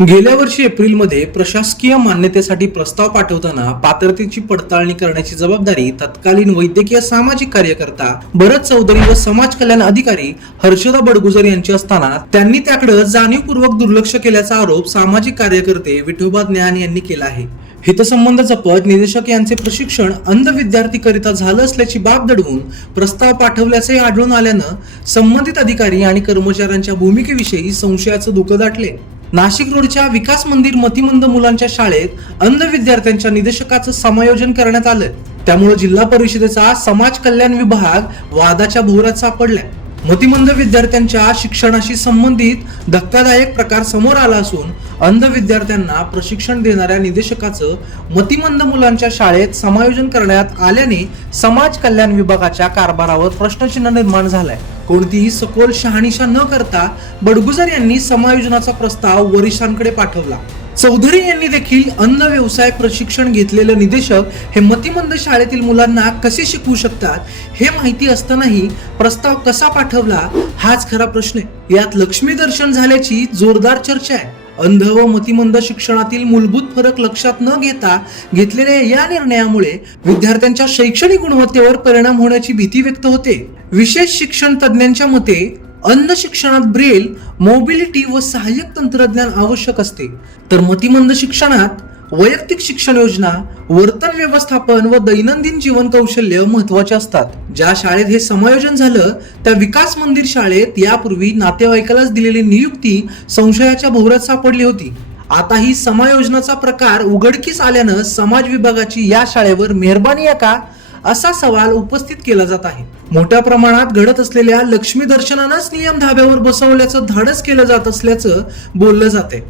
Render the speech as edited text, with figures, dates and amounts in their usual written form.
गेल्या वर्षी एप्रिलमध्ये प्रशासकीय मान्यतेसाठी प्रस्ताव पाठवताना पात्रतेची पडताळणी करण्याची जबाबदारी तत्कालीन वैद्यकीय सामाजिक कार्यकर्ता भरत चौधरी व समाज कल्याण अधिकारी हर्षदा बडगुजर यांची असताना त्यांनी त्याकडे जाणीवपूर्वक दुर्लक्ष केल्याचा आरोप सामाजिक कार्यकर्ते विठोबा ज्ञान यांनी केला आहे. हितसंबंध जपत निदेशक यांचे प्रशिक्षण अंध विद्यार्थी करिता झालं असल्याची बाब दडवून प्रस्ताव पाठवल्याचे आढळून आल्यानं संबंधित अधिकारी आणि कर्मचाऱ्यांच्या भूमिकेविषयी संशयाचं धुकं दाटले. नाशिक रोडच्या विकास मंदिर मतिमंद मुलांच्या शाळेत अंध विद्यार्थ्यांच्या निदेशकाचं समायोजन करण्यात आलं. त्यामुळे जिल्हा परिषदेचा समाज कल्याण विभाग वादाच्या भोवऱ्यात सापडलाय. मतिमंद विद्यार्थ्यांच्या शिक्षणाशी संबंधित धक्कादायक प्रकार समोर आला असून अंध विद्यार्थ्यांना प्रशिक्षण देणाऱ्या निदेशकाचं मतिमंद मुलांच्या शाळेत समायोजन करण्यात आल्याने समाज कल्याण विभागाच्या कारभारावर प्रश्नचिन्ह निर्माण झालाय. कोणतीही सखोल शहानिशा न करता बडगुजर यांनी समायोजनाचा प्रस्ताव वरिष्ठांकडे पाठवला. चौधरी यांनी देखील अन्न व्यवसाय प्रशिक्षण घेतलेले निदेशक हे मतिमंद शाळेतील मुलांना कसे शिकवू शकतात हे माहिती असतानाही प्रस्ताव कसा पाठवला हाच खरा प्रश्न आहे. यात लक्ष्मी दर्शन झाल्याची जोरदार चर्चा आहे. अंध व मतिमंद शिक्षणातील मूलभूत फरक लक्षात न घेता घेतलेल्या या निर्णयामुळे विद्यार्थ्यांच्या शैक्षणिक गुणवत्तेवर परिणाम होण्याची भीती व्यक्त होते. विशेष शिक्षण तज्ञांच्या मते अंध शिक्षणात ब्रेल, मोबिलिटी व सहाय्यक तंत्रज्ञान आवश्यक असते, तर मतिमंद शिक्षणात वैयक्तिक शिक्षण योजना, वर्तन व्यवस्थापन व दैनंदिन जीवन कौशल्य महत्वाचे असतात. ज्या शाळेत हे समायोजन झालं त्या विकास मंदिर शाळेत यापूर्वी नातेवाईकालाच दिलेली नियुक्ती संशयाच्या भोवऱ्यात सापडली होती. आता ही समायोजनाचा प्रकार उघडकीस आल्यानं समाज विभागाची या शाळेवर मेहरबानी आहे का असा सवाल उपस्थित केला जात आहे. मोठ्या प्रमाणात घडत असलेल्या लक्ष्मी दर्शनानंच नियम धाब्यावर बसवल्याचं धाडस केलं जात असल्याचं बोललं जाते.